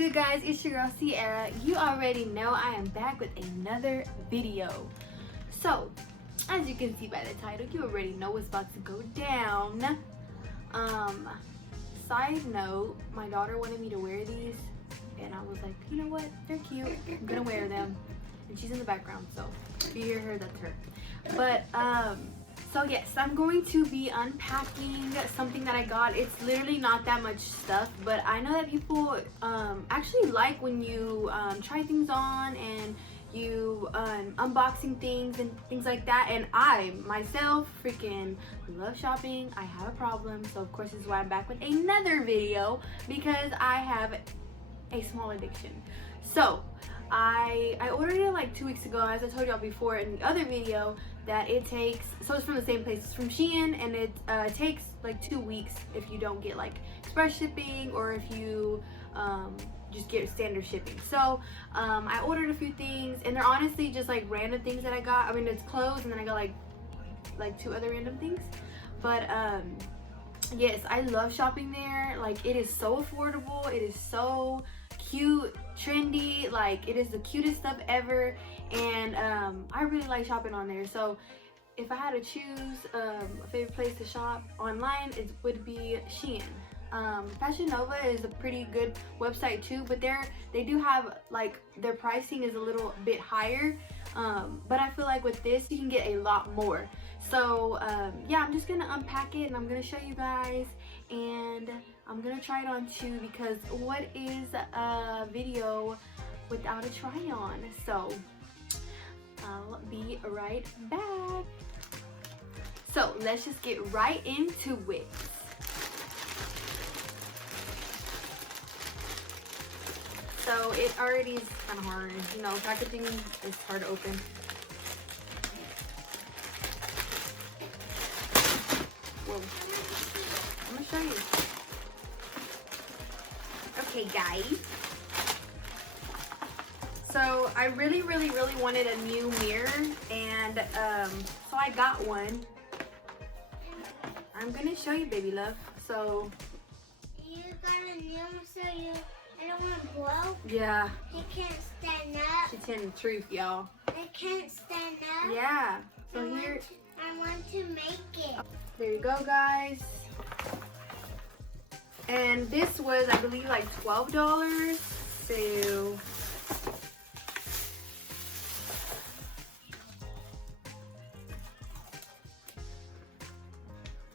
good, guys? It's your girl Sierra. You already know I am back with another video. So as you can see by the title, you already know what's about to go down. Side note, my daughter wanted me to wear these and I was like, you know what, they're cute, I'm gonna wear them. And she's in the background, so if you hear her, that's her. But so yes, I'm going to be unpacking something that I got. It's literally not that much stuff, but I know that people actually like when you try things on and you unboxing things and things like that. And I myself freaking love shopping. I have a problem, so of course this is why I'm back with another video, because I have a small addiction. So I ordered it like 2 weeks ago, as I told y'all before in the other video, that it takes, so it's from the same place, it's from Shein, and it takes like 2 weeks if you don't get like express shipping or if you just get standard shipping. So I ordered a few things, and they're honestly just like random things that I got. I mean, it's clothes, and then I got like 2 other random things. But yes, I love shopping there. Like, it is so affordable, it is so cute, trendy, like it is the cutest stuff ever. And I really like shopping on there. So if I had to choose a favorite place to shop online, it would be Shein. Fashion Nova is a pretty good website too, but they do have like, their pricing is a little bit higher, but I feel like with this you can get a lot more. So yeah, I'm just gonna unpack it and I'm gonna show you guys, and I'm gonna try it on too, because what is a video without a try on? So I'll be right back. So let's just get right into it. So it already is kind of hard, you know, packaging is hard to open. Whoa. I'm gonna show you. Okay, guys. So I really wanted a new mirror, and so I got one. I'm gonna show you, baby love. So you got a new, so I don't want to blow. Yeah. It can't stand up. She's telling the truth, y'all. It can't stand up. Yeah. So here, I want to make it. there you go, guys. And this was, I believe, like $12.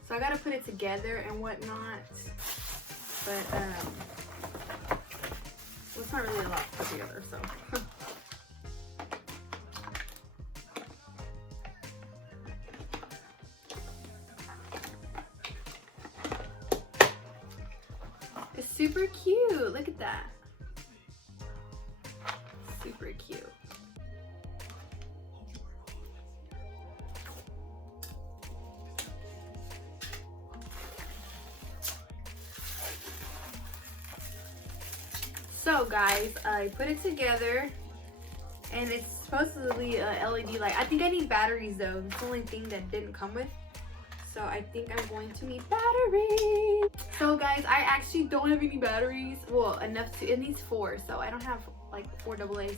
So I gotta put it together and whatnot. But well, it's not really a lot to put together, so. It's super cute. Look at that. Super cute. So guys, I put it together, and it's supposedly a LED light. I think I need batteries though. It's the only thing that didn't come with. So I think I'm going to need batteries. So guys, I actually don't have any batteries. Well, enough to, it needs 4, so I don't have like 4 AA's.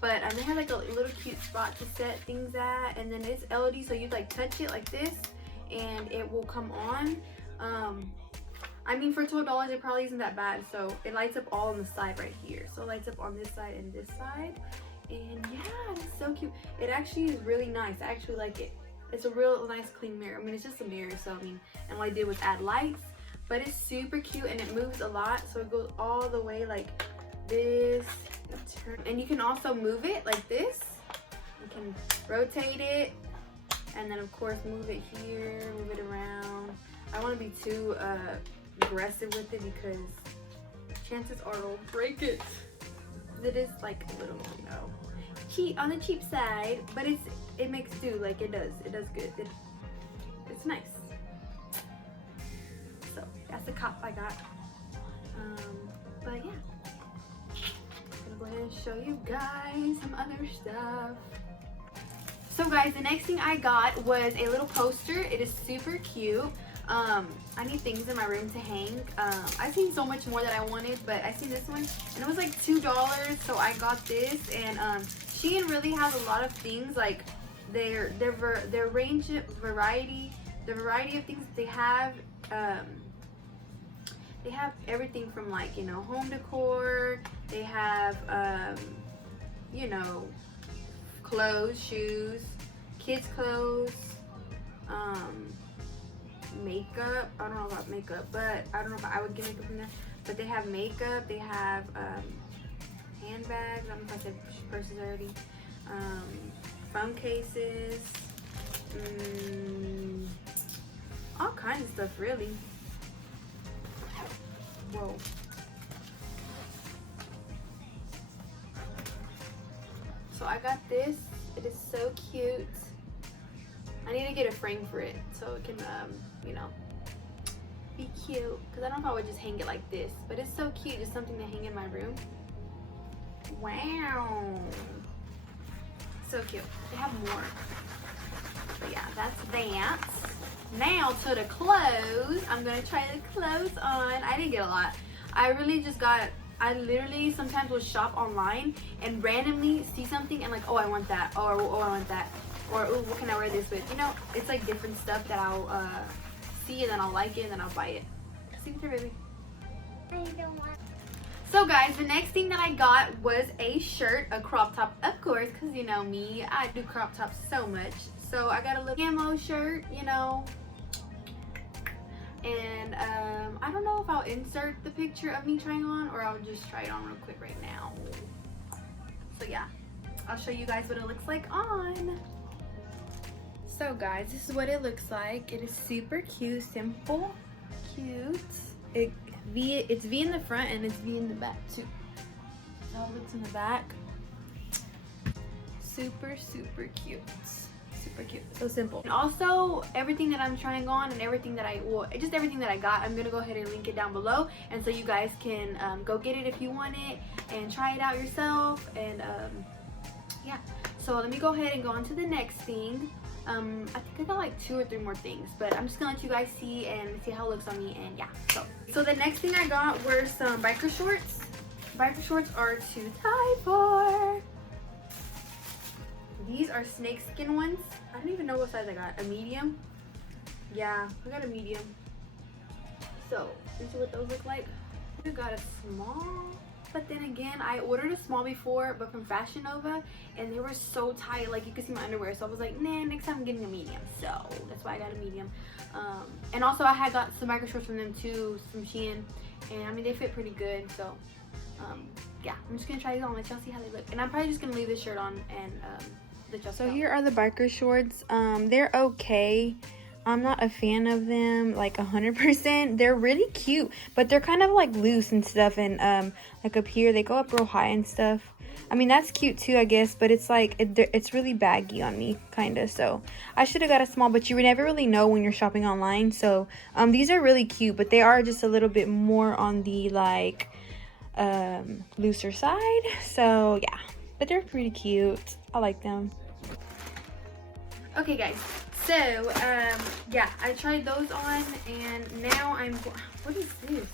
But they have like a little cute spot to set things at, and then it's LED, so you like touch it like this and it will come on. I mean, for $12 it probably isn't that bad. So it lights up all on the side right here. So it lights up on this side and this side. And yeah, it's so cute. It actually is really nice. I actually like it. It's a real nice clean mirror. I mean, it's just a mirror, so I mean, and what I did was add lights, but it's super cute and it moves a lot. So it goes all the way like this, and you can also move it like this. You can rotate it, and then of course move it here, move it around. I want to be too aggressive with it because chances are I'll break it. It is like a little, you know, cheap on the cheap side, but it makes do. Like it does good. It's nice. So that's the cop I got. But yeah, I'm gonna go ahead and show you guys some other stuff. So guys, the next thing I got was a little poster. It is super cute. I need things in my room to hang. I seen so much more that I wanted, but I seen this one and it was like $2, so I got this. And Shein really has a lot of things, like their range of variety, the variety of things that they have. They have everything from, like, you know, home decor. They have you know, clothes, shoes, kids clothes, makeup. I don't know about makeup, but I don't know if I would get makeup from there. But they have makeup. They have handbags. I don't know if I said purses already. Phone cases. All kinds of stuff, really. Whoa. So I got this. It is so cute. I need to get a frame for it so it can, you know, be cute. Because I don't know if I would just hang it like this. But it's so cute. Just something to hang in my room. Wow. So cute. They have more. But yeah, that's that. Now to the clothes. I'm going to try the clothes on. I didn't get a lot. I literally sometimes will shop online and randomly see something and like, oh, I want that. Or, oh, I want that. Or, oh, what can I wear this with? You know, it's like different stuff that I'll see and then I'll like it and then I'll buy it. See what they're really. I don't want. So guys, the next thing that I got was a shirt, a crop top, of course, because you know me, I do crop tops so much. So I got a little camo shirt, you know. And I don't know if I'll insert the picture of me trying on or I'll just try it on real quick right now. So yeah, I'll show you guys what it looks like on. So guys, this is what it looks like. It is super cute, simple, cute. It's V in the front and it's V in the back too. That's how it looks in the back. Super, super cute. Super cute. So simple. And also, everything that I'm trying on and everything that just everything that I got, I'm gonna go ahead and link it down below, and so you guys can go get it if you want it and try it out yourself. And yeah. So let me go ahead and go on to the next thing. I think I got like 2 or 3 more things, but I'm just gonna let you guys see and see how it looks on me. And yeah, so the next thing I got were some biker shorts. Biker shorts are to die for. These are snakeskin ones. I don't even know what size I got. A medium? Yeah, I got a medium. So this is what those look like. I got a small. But then again, I ordered a small before, but from Fashion Nova, and they were so tight, like you could see my underwear. So I was like, nah, next time I'm getting a medium. So that's why I got a medium. And also I had got some micro shorts from them too, from Shein, and I mean they fit pretty good. So yeah, I'm just gonna try these on, let y'all see how they look. And I'm probably just gonna leave this shirt on and let y'all see. So here are the biker shorts. They're okay. I'm not a fan of them like 100%. They're really cute, but they're kind of like loose and stuff, and like up here they go up real high and stuff. I mean, that's cute too, I guess, but it's like it's really baggy on me, kind of. So I should have got a small, but you would never really know when you're shopping online. So these are really cute, but they are just a little bit more on the like looser side. So yeah, but they're pretty cute. I like them. Okay guys, so yeah, I tried those on, and now what is this?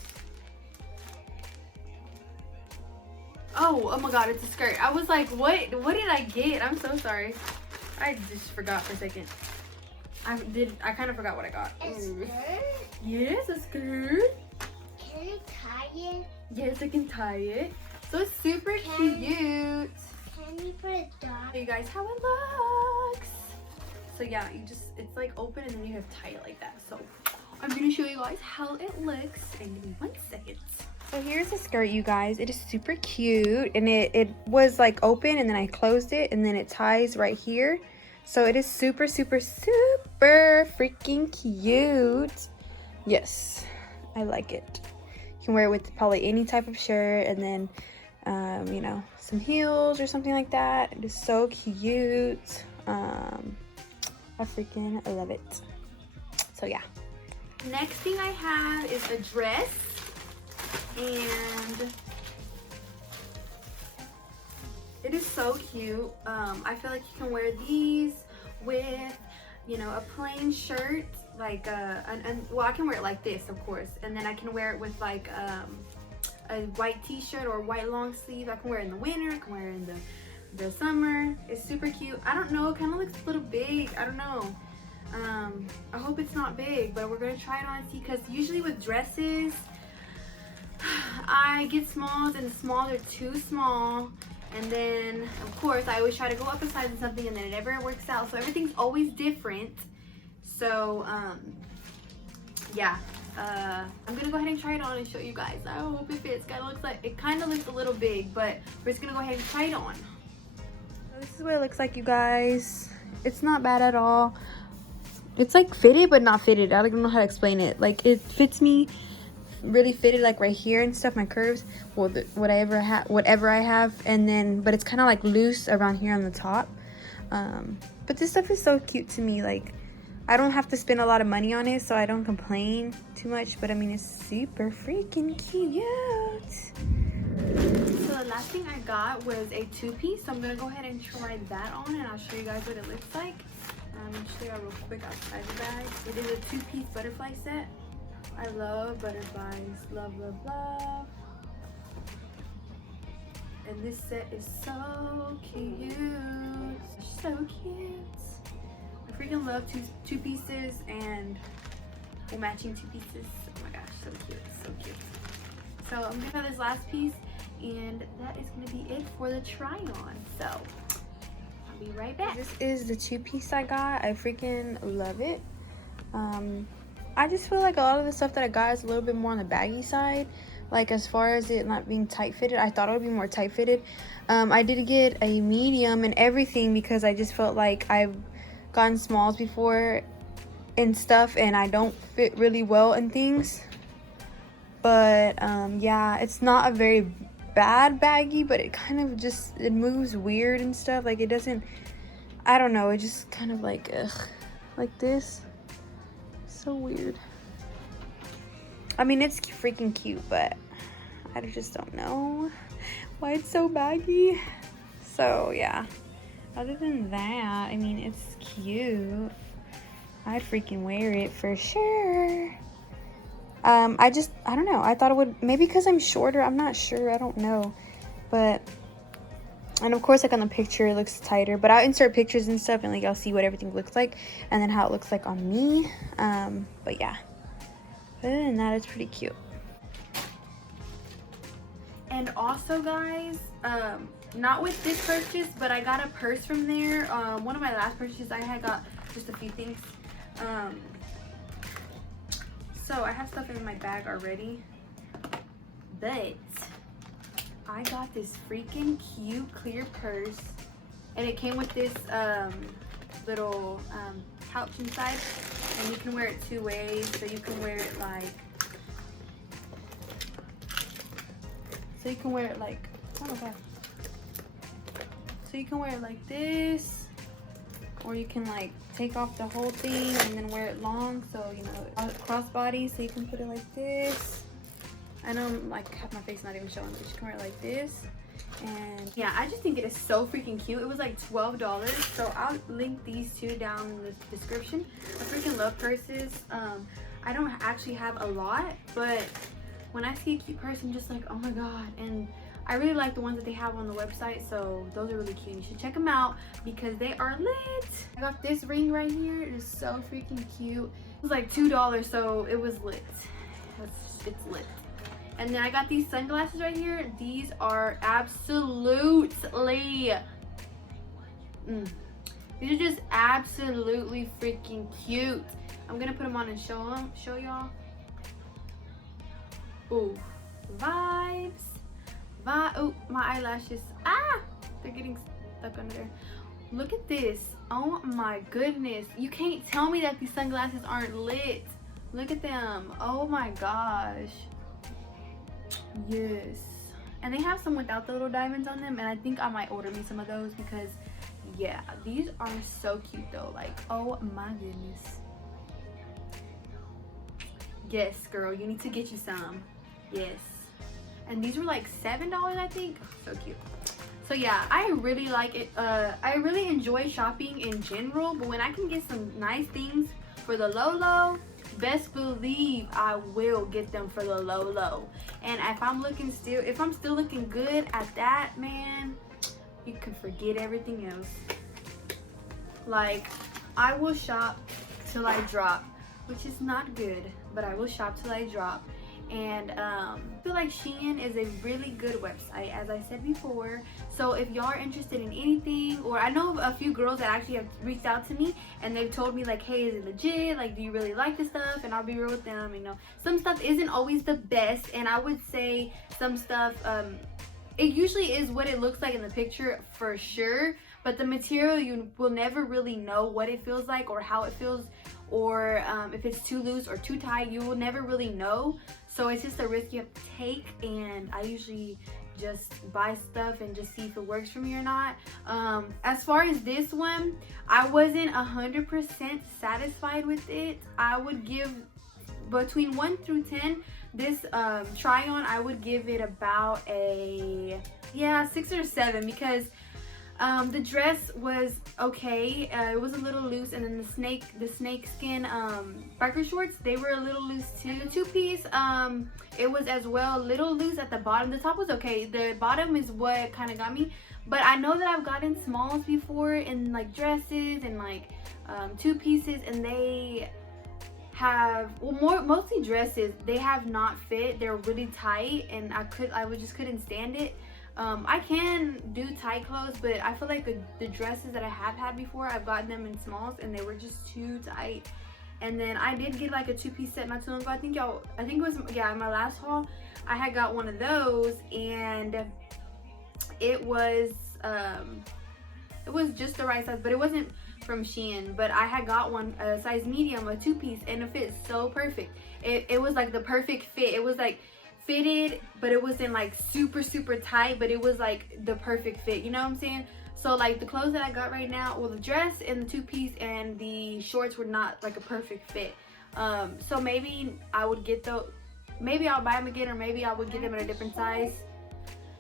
Oh my god, it's a skirt. I was like, what did I get? I'm so sorry. I just forgot for a second. I kind of forgot what I got. A skirt? Yes, a skirt. Can you tie it? Yes, I can tie it. So it's super cute. Can you put a dot? Show you guys how it looks. So yeah, it's like open and then you have tie it like that. So I'm gonna show you guys how it looks, and give me 1 second. So here's the skirt, you guys. It is super cute, and it was like open and then I closed it and then it ties right here. So it is super, super, super freaking cute. Yes, I like it. You can wear it with probably any type of shirt, and then you know, some heels or something like that. It is so cute. I freaking love it. So yeah. Next thing I have is a dress, and it is so cute. I feel like you can wear these with, you know, a plain shirt like and well, I can wear it like this, of course, and then I can wear it with like a white t-shirt or white long sleeve. I can wear it in the winter, I can wear it in the summer. It's super cute. I don't know, it kind of looks a little big. I don't know. I hope it's not big, but we're gonna try it on and see, because usually with dresses I get smalls, and the smalls are too small, and then of course I always try to go up a size in something and then it never works out, so everything's always different. So yeah, I'm gonna go ahead and try it on and show you guys. I hope it fits. It kind of looks a little big, but we're just gonna go ahead and try it on. So this is what it looks like, you guys. It's not bad at all. It's like fitted but not fitted. I don't know how to explain it. Like, it fits me really fitted, like right here and stuff, my curves, well, whatever I have, and then but it's kind of like loose around here on the top. But this stuff is so cute to me. Like, I don't have to spend a lot of money on it, so I don't complain too much, but I mean, it's super freaking cute. So the last thing I got was a two-piece, so I'm gonna go ahead and try that on, and I'll show you guys what it looks like. Let me show you real quick outside the bag. It is a two-piece butterfly set. I love butterflies. Love, love, love. And this set is so cute. So cute. I freaking love two pieces and matching two pieces. Oh my gosh, so cute. So cute. So I'm gonna have this last piece, and that is gonna be it for the try on. So I'll be right back. This is the two-piece I got. I freaking love it. I just feel like a lot of the stuff that I got is a little bit more on the baggy side. Like, as far as it not being tight fitted, I thought it would be more tight fitted. I did get a medium and everything because I just felt like I've gotten smalls before and stuff, and I don't fit really well in things. But yeah, it's not a very bad baggy, but it kind of just, it moves weird and stuff. Like, it doesn't, I don't know, it just kind of like, ugh, like this. So weird. I mean, it's freaking cute, but I just don't know why it's so baggy. So yeah, other than that, I mean, it's cute. I'd freaking wear it for sure. I don't know, I thought it would, maybe because I'm shorter, I'm not sure, I don't know. But, and of course, like on the picture it looks tighter, but I'll insert pictures and stuff, and like y'all see what everything looks like and then how it looks like on me. But yeah, other than that, it's pretty cute. And also, guys, not with this purchase, but I got a purse from there. One of my last purchases, I had got just a few things. So I have stuff in my bag already, but I got this freaking cute clear purse, and it came with this little pouch inside, and you can wear it two ways. So you can wear it like, oh my god, so you can wear it like this, or you can like take off the whole thing and then wear it long, so you know, crossbody, so you can put it like this. I know, like, half my face not even showing, but you can wear it like this. And yeah, I just think it is so freaking cute. It was like $12, so I'll link these two down in the description. I freaking love purses. I don't actually have a lot, but when I see a cute purse, I'm just like, oh my god. And I really like the ones that they have on the website, so those are really cute. You should check them out because they are lit. I got this ring right here. It is so freaking cute. It was like $2, so it was lit. It's lit. And then I got these sunglasses right here. These are absolutely, these are just absolutely freaking cute. I'm gonna put them on and show y'all. Ooh, vibes. Oh, my eyelashes. Ah, they're getting stuck under there. Look at this. Oh my goodness. You can't tell me that these sunglasses aren't lit. Look at them. Oh my gosh. Yes. And they have some without the little diamonds on them, and I think I might order me some of those because yeah, these are so cute though. Like, oh my goodness. Yes, girl, you need to get you some. Yes. And these were like $7, I think. So cute. So yeah, I really like it. I really enjoy shopping in general, but when I can get some nice things for the low, best believe I will get them for the low. And if I'm still looking good at that, man, you can forget everything else. Like, I will shop till I drop, which is not good, but I will shop till I drop. And I feel like Shein is a really good website, as I said before. So if y'all are interested in anything, or I know a few girls that actually have reached out to me and they've told me like, hey, is it legit? Like, do you really like this stuff? And I'll be real with them. You know, some stuff isn't always the best, and I would say some stuff, it usually is what it looks like in the picture for sure, but the material, you will never really know what it feels like or how it feels, or if it's too loose or too tight, you will never really know. So it's just a risk you have to take, and I usually just buy stuff and just see if it works for me or not. As far as this one, I wasn't 100% satisfied with it. I would give between 1 through 10. This try on, I would give it about a 6 or 7, because the dress was okay. It was a little loose, and then the snake skin biker shorts, they were a little loose too. The two-piece, it was as well a little loose at the bottom. The top was okay. The bottom is what kind of got me. But I know that I've gotten smalls before in like dresses and like two pieces, and they have, well, mostly dresses, they have not fit. They're really tight, and I just couldn't stand it. I can do tight clothes, but I feel like the dresses that I have had before, I've gotten them in smalls and they were just too tight. And then I did get like a two-piece set not too long ago. I think it was, in my last haul, I had got one of those, and it was just the right size, but it wasn't from Shein. But I had got one, a size medium, a two-piece, and it fit so perfect. It was like the perfect fit. It was like fitted, but it wasn't like super tight, but it was like the perfect fit, you know what I'm saying? So like the clothes that I got right now, well, the dress and the two-piece and the shorts were not like a perfect fit. So maybe I would get those, maybe I'll buy them again, or maybe I would get them in a different size.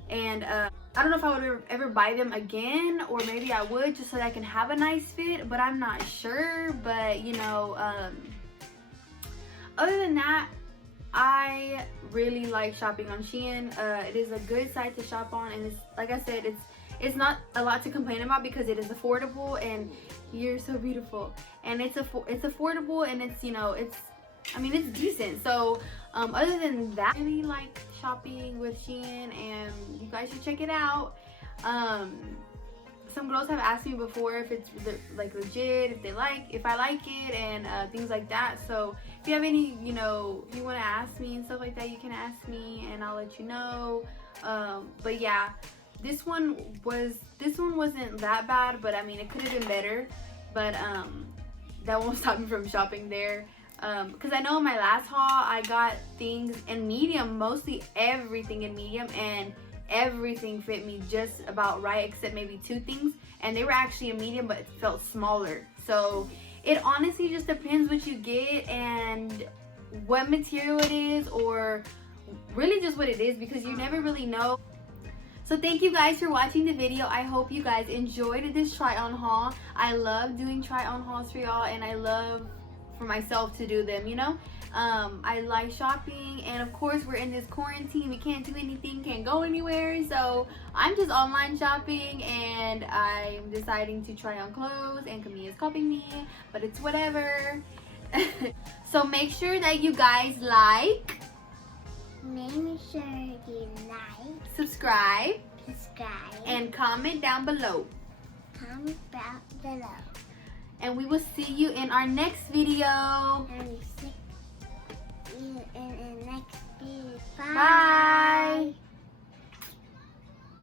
And I don't know if I would ever buy them again, or maybe I would, just so that I can have a nice fit, but I'm not sure. But you know, other than that, I really like shopping on Shein. It is a good site to shop on, and it's, like I said, it's not a lot to complain about, because it is affordable, and you're so beautiful, and it's affordable, and it's, you know, it's decent. So other than that, I really like shopping with Shein, and you guys should check it out. Some girls have asked me before if it's like legit, if I like it, and things like that. So if you have any, you know, if you want to ask me and stuff like that, you can ask me and I'll let you know. But yeah, this one wasn't that bad, but I mean, it could have been better. But that won't stop me from shopping there. Because I know in my last haul I got things in medium, mostly everything in medium, and everything fit me just about right, except maybe 2 things, and they were actually a medium, but it felt smaller. So it honestly just depends what you get and what material it is, or really just what it is, because you never really know. So thank you guys for watching the video. I hope you guys enjoyed this try on haul. I love doing try on hauls for y'all, and I love for myself to do them, you know. I like shopping, and of course we're in this quarantine, we can't do anything, can't go anywhere, so I'm just online shopping, and I'm deciding to try on clothes, and Camilla's copying me, but it's whatever. So make sure that you guys make sure you subscribe, and comment down below. And we will see you in our next video. And see you in